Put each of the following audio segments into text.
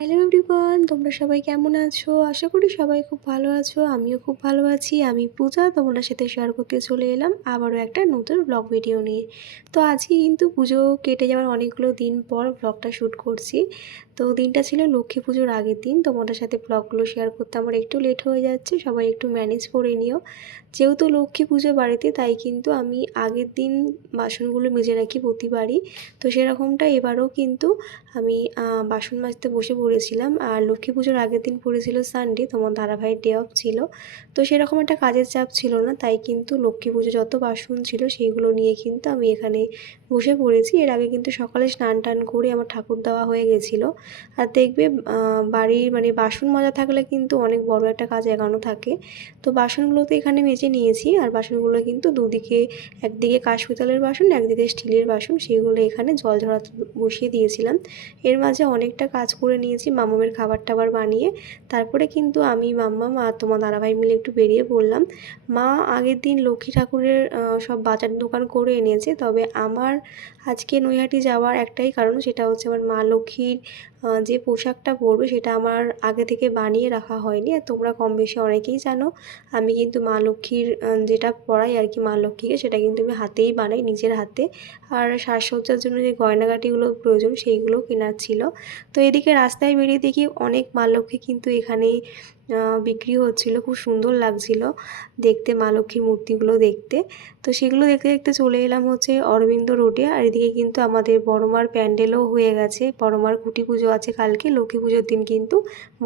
Hello everyone, তোমরা সবাই কেমন আছো? আশা করি সবাই খুব ভালো আছো। আমিও খুব ভালো আছি। আমি পূজা, তোমাদের সাথে শেয়ার করতে চলে এলাম আবারও একটা নতুন ব্লগ ভিডিও নিয়ে। তো আজকে কিন্তু পুজো কেটে যাওয়ার অনেকগুলো দিন পর ব্লগটা শ্যুট করছি। তো দিনটা ছিল লক্ষ্মী পুজোর আগের দিন। তোমাদের সাথে ব্লগগুলো শেয়ার করতে আমার একটু লেট হয়ে যাচ্ছে, সবাই একটু ম্যানেজ করে নিও। যেহেতু লক্ষ্মী পুজো বাড়িতে, তাই কিন্তু আমি আগের দিন বাসনগুলো মেজে রাখি প্রতিবারই। তো সেরকমটা এবারও কিন্তু আমি বাসন মাজতে বসে পড়েছিলাম। আর লক্ষ্মী পুজোর আগের দিন পড়েছিল সানডে, তোমার দাদাভাইয়ের ডে অফ ছিল। তো সেরকম একটা কাজের চাপ ছিল না, তাই কিন্তু লক্ষ্মী পুজো যত বাসন ছিল সেইগুলো নিয়ে কিন্তু আমি এখানে বসে পড়েছি। এর আগে কিন্তু সকালে স্নান টান করে আমার ঠাকুর দেওয়া হয়ে গেছিলো। আর দেখবে বাড়ির বাসন মাজা থাকলে কিন্তু অনেক বড় একটা কাজ এগোনো থাকে। তো বাসনগুলো তো এখানে মেজে নিয়েছি। আর বাসনগুলো কিন্তু দুদিকে, একদিকে কাঁস পিতলের বাসন, একদিকে স্টিলের বাসন, সেইগুলো এখানে জল ঝরাতে বসিয়ে দিয়েছিলাম। এর মাঝে অনেকটা কাজ করে নিয়েছি মামামের খাবার টাবার বানিয়ে। তারপরে কিন্তু আমি, মাম্মাম আর তোমার দাদাভাই মিলে একটু বেরিয়ে পড়লাম। মা আগের দিন লক্ষ্মী ঠাকুরের সব বাজার দোকান করে এনেছে। তবে আমার আজকে নৈহাটি যাওয়ার একটাই কারণ, সেটা হচ্ছে আমার মা লক্ষ্মীর যে পোশাকটা পরবে সেটা আমার আগে থেকে বানিয়ে রাখা হয়নি। আর তোমরা কম বেশি অনেকেই জানো আমি কিন্তু মা লক্ষ্মীর যেটা পরাই আর কি, মা লক্ষ্মীকে, সেটা কিন্তু আমি হাতেই বানাই, নিজের হাতে। আর সাজসজ্জার জন্য যে গয়নাগাটিগুলো প্রয়োজন সেইগুলো কেনার ছিল। তো এদিকে রাস্তায় বেরিয়ে দেখি অনেক মা লক্ষ্মী কিন্তু এখানেই বিক্রি হচ্ছিল। খুব সুন্দর লাগছিল দেখতে মা লক্ষ্মীর মূর্তিগুলো দেখতে। তো সেগুলো দেখতে দেখতে চলে এলাম হচ্ছে অরবিন্দ রোডে। আর এদিকে কিন্তু আমাদের বড়মার প্যান্ডেলও হয়ে গেছে। বড়মার খুঁটি পুজো আছে কালকে। লক্ষ্মী পুজোর দিন কিন্তু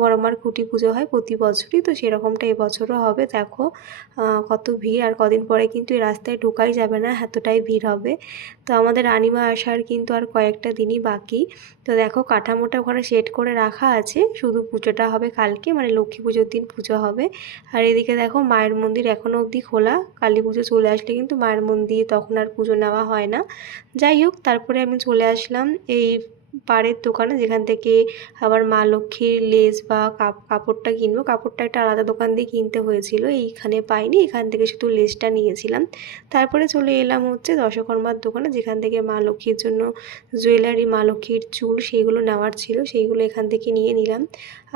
বড়মার খুঁটি পুজো হয় প্রতি বছরই। তো সেরকমটা এবছরও হবে। দেখো কত ভিড়, আর কদিন পরে কিন্তু এই রাস্তায় ঢোকাই যাবে না, এতটাই ভিড় হবে। তো আমাদের রানিমা আসার কিন্তু আর কয়েকটা দিনই বাকি। তো দেখো কাঠামোটা ওখানে সেট করে রাখা আছে, শুধু পুজোটা হবে কালকে, লক্ষ্মী পুজোর দিন পুজো হবে। আর এদিকে দেখো মায়ের মন্দির এখনও অবধি খোলা। কালী পুজো চলে আসলে কিন্তু মায়ের মন্দির তখন আর পুজো নেওয়া হয় না। যাই হোক, তারপরে আমি চলে আসলাম এই পাড়ের দোকানে, যেখান থেকে আবার মা লক্ষ্মীর লেস বা কাপড়টা কিনবো। কাপড়টা একটা আলাদা দোকান দিয়ে কিনতে হয়েছিল, এইখানে পাইনি, এখান থেকে শুধু লেসটা নিয়েছিলাম। তারপরে চলে এলাম হচ্ছে দশকর্মার দোকানে, যেখান থেকে মা লক্ষ্মীর জন্য জুয়েলারি, মা লক্ষ্মীর চুল, সেইগুলো নেওয়ার ছিল, সেইগুলো এখান থেকে নিয়ে নিলাম।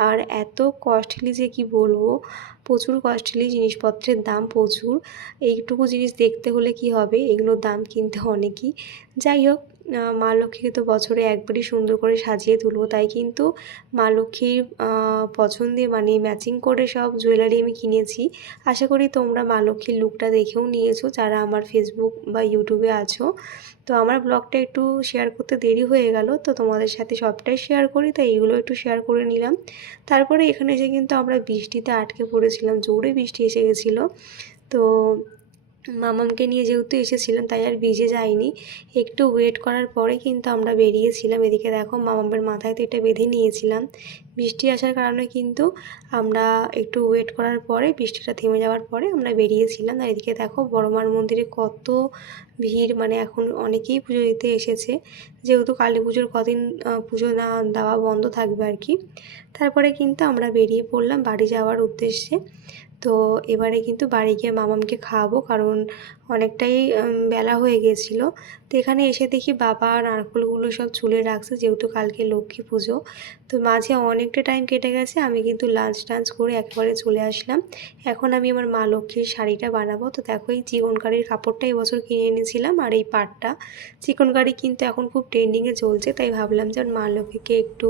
আর এত কস্টলি যে কি বলবো, প্রচুর কস্টলি, জিনিসপত্রের দাম প্রচুর। এইটুকু জিনিস দেখতে হলে কি হবে, এগুলোর দাম কিনতে অনেকই। যাই হোক, মা লক্ষ্মীকে তো বছরে একবারই সুন্দর করে সাজিয়ে তুলবো, তাই কিন্তু মা লক্ষ্মীর পছন্দে ম্যাচিং করে সব জুয়েলারি আমি কিনেছি। আশা করি তোমরা মা লক্ষ্মীর লুকটা দেখেও নিয়েছো যারা আমার ফেসবুক বা ইউটিউবে আছো। তো আমার ব্লগটা একটু শেয়ার করতে দেরি হয়ে গেল, তো তোমাদের সাথে সবটাই শেয়ার করি, তাই এগুলো একটু শেয়ার করে নিলাম। তারপরে এখানে এসে কিন্তু আমরা বৃষ্টিতে আটকে পড়েছিলাম, জোরে বৃষ্টি এসে গেছিলো। তো মামামকে নিয়ে যেহেতু এসেছিলাম তাই আর ভিজে যাইনি, একটু ওয়েট করার পরে কিন্তু আমরা বেরিয়েছিলাম। এদিকে দেখো মামামের মাথায় তো এটা বেঁধে নিয়েছিলাম। বৃষ্টি আসার কারণে কিন্তু আমরা একটু ওয়েট করার পরে, বৃষ্টিটা থেমে যাওয়ার পরে আমরা বেরিয়েছিলাম। আর এদিকে দেখো বড়মার মন্দিরে কত ভিড়, এখন অনেকেই পুজো দিতে এসেছে, যেহেতু কালী পুজোর কদিন পুজো না দেওয়া বন্ধ থাকবে আর কি। তারপরে কিন্তু আমরা বেরিয়ে পড়লাম বাড়ি যাওয়ার উদ্দেশ্যে। তো এবারে কিন্তু বাড়ি গিয়ে মামামকে খাওয়াবো, কারণ অনেকটাই বেলা হয়ে গেছিলো। তো এখানে এসে দেখি বাবা নারকেলগুলো সব চুলে রাখছে, যেহেতু কালকে লক্ষ্মী পুজো। তো মাঝে অনেকটা টাইম কেটে গেছে, আমি কিন্তু লাঞ্চ টাঞ্চ করে একেবারে চলে আসলাম। এখন আমি আমার মা লক্ষ্মীর শাড়িটা বানাবো। তো দেখো এই চিকনকারির কাপড়টা এবছর কিনে এনেছিলাম, আর এই পাটটা। চিকনকারি কিন্তু এখন খুব ট্রেন্ডিংয়ে চলছে, তাই ভাবলাম যে মা লক্ষ্মীকে একটু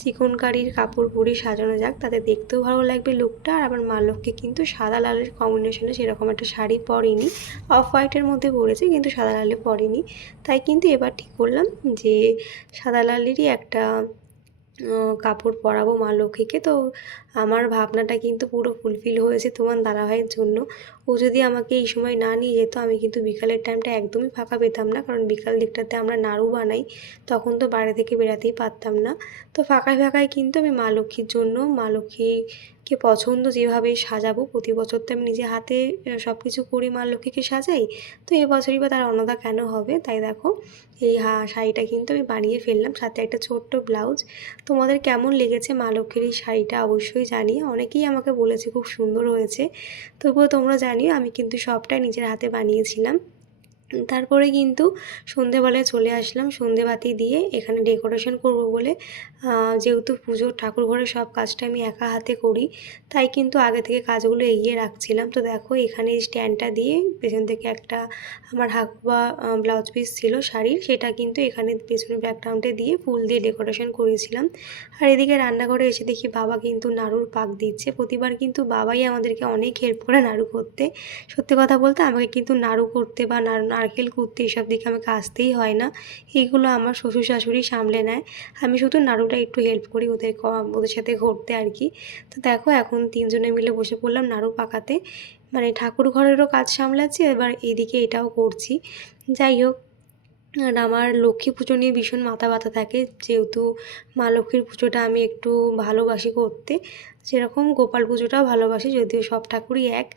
চিকনকারির কাপড় পরে সাজানো যাক, তাতে দেখতেও ভালো লাগবে লুকটা। আর আমার মা লক্ষ্মী কিন্তু সাদা লালের কম্বিনেশনে সেরকম একটা শাড়ি পরেনি, অফ হোয়াইটের মধ্যে পরেছে, কিন্তু সাদা লালে পরেনি। তাই কিন্তু এবার ঠিক করলাম যে সাদা লালেরই একটা কাপড় পরাবো মা লক্ষ্মীকে। তো আমার ভাবনাটা কিন্তু পুরো ফুলফিল হয়েছে তোমার দাদাভাইয়ের জন্য। ও যদি আমাকে এই সময় না নিয়ে যেত, আমি কিন্তু বিকালের টাইমটা একদমই ফাঁকা পেতাম না, কারণ বিকাল দিকটাতে আমরা নাড়ু বানাই, তখন তো বাইরে থেকে বেরাতেই পারতাম না। তো ফাঁকায় ফাঁকায় কিন্তু আমি মা লক্ষ্মীর জন্য, মা লক্ষ্মীকে পছন্দ যেভাবে সাজাবো, প্রতি বছর তো আমি নিজে হাতে সব কিছু করি মা লক্ষ্মীকে সাজাই, তো এবছরই বা তার অন্যথা কেন হবে। তাই দেখো এই শাড়িটা কিন্তু আমি বানিয়ে ফেললাম, সাথে একটা ছোট্ট ব্লাউজ। তোমাদের কেমন লেগেছে মা লক্ষ্মীর এই শাড়িটা অবশ্যই জানিও। অনেকেই আমাকে বলেছে খুব সুন্দর হয়েছে, তবুও তোমরা জানিও আমি কিন্তু সবটাই নিজের হাতে বানিয়েছিলাম। তারপরে কিন্তু সন্ধেবেলায় চলে আসলাম সন্ধেবাতি দিয়ে এখানে ডেকোরেশন করব বলে। যেহেতু পুজোর ঠাকুর ঘরের সব কাজটা আমি একা হাতে করি, তাই কিন্তু আগে থেকে কাজগুলো এগিয়ে রাখছিলাম। তো দেখো এখানে স্ট্যান্ডটা দিয়ে পেছন থেকে একটা আমার হাকুয়া ব্লাউজ পিস ছিল শাড়ির, সেটা কিন্তু এখানে পেছনের ব্যাকগ্রাউন্ডে দিয়ে ফুল দিয়ে ডেকোরেশন করেছিলাম। আর এদিকে রান্নাঘরে এসে দেখি বাবা কিন্তু নাড়ুর পাক দিচ্ছে। প্রতিবার কিন্তু বাবাই আমাদেরকে অনেক হেল্প করে নাড়ু করতে। সত্যি কথা বলতে আমাকে কিন্তু নাড়ু করতে বা নারকেল কুড়তে এসব দিকে আমাকে আসতেই হয় না, এইগুলো আমার শ্বশুর শাশুড়ি সামলে নেয়। আমি শুধু নাড়ুটা একটু হেল্প করি ওদের সাথে ঘুরতে আর কি। তো দেখো এখন তিনজনে মিলে বসে পড়লাম নাড়ু পাকাতে, মানে ঠাকুর ঘরেরও কাজ সামলাচ্ছি, এবার এইদিকে এটাও করছি। যাই হোক, আর আমার লক্ষ্মী পুজো নিয়ে ভীষণ মাথা ব্যথা থাকে, যেহেতু মা লক্ষ্মীর পুজোটা আমি একটু ভালোবাসি করতে, সেরকম গোপাল পুজোটাও ভালোবাসি, যদিও সব ঠাকুরই এক।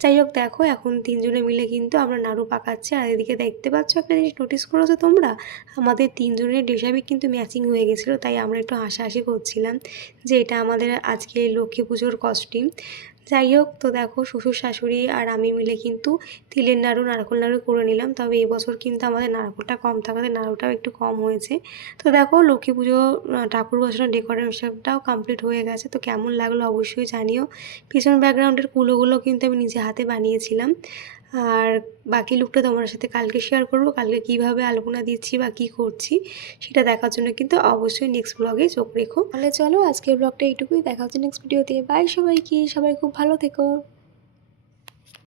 যাই হোক, দেখো এখন তিনজনে মিলে কিন্তু আমরা নাড়ু পাকাচ্ছি। আর এদিকে দেখতে পাচ্ছ একটা জিনিস নোটিস করেছো তোমরা, আমাদের তিনজনের ড্রেসাবি কিন্তু ম্যাচিং হয়ে গেছিলো, তাই আমরা একটু হাসাহাসি করছিলাম যে এটা আমাদের আজকে লক্ষ্মী পুজোর কস্টিউম। যাই হোক, তো দেখো শ্বশুর শাশুড়ি আর আমি মিলে কিন্তু তিলের নাড়ু নারকেল নাড়ু করে নিলাম। তবে এবছর কিন্তু আমাদের নারকেলটা কম থাকাতে নাড়ুটাও একটু কম হয়েছে। তো দেখো লক্ষ্মী পুজো ঠাকুর বসানোর ডেকোরেশনটাও কমপ্লিট হয়ে গেছে। তো কেমন লাগলো অবশ্যই জানিও। পিছন ব্যাকগ্রাউন্ডের কুলোগুলো কিন্তু আমি নিজে হাতে বানিয়েছিলাম। আর বাকি লুকটা তোমার সাথে কালকে শেয়ার করব, কালকে কিভাবে আলপনা দিচ্ছি বা কী করছি সেটা দেখার জন্য কিন্তু অবশ্যই নেক্সট ব্লগে চোখ রেখো। তাহলে চলো আজকের ব্লগটা এইটুকুই, দেখা হচ্ছে নেক্সট ভিডিওতে। বাই সবাইকে, সবাই খুব ভালো থেকো।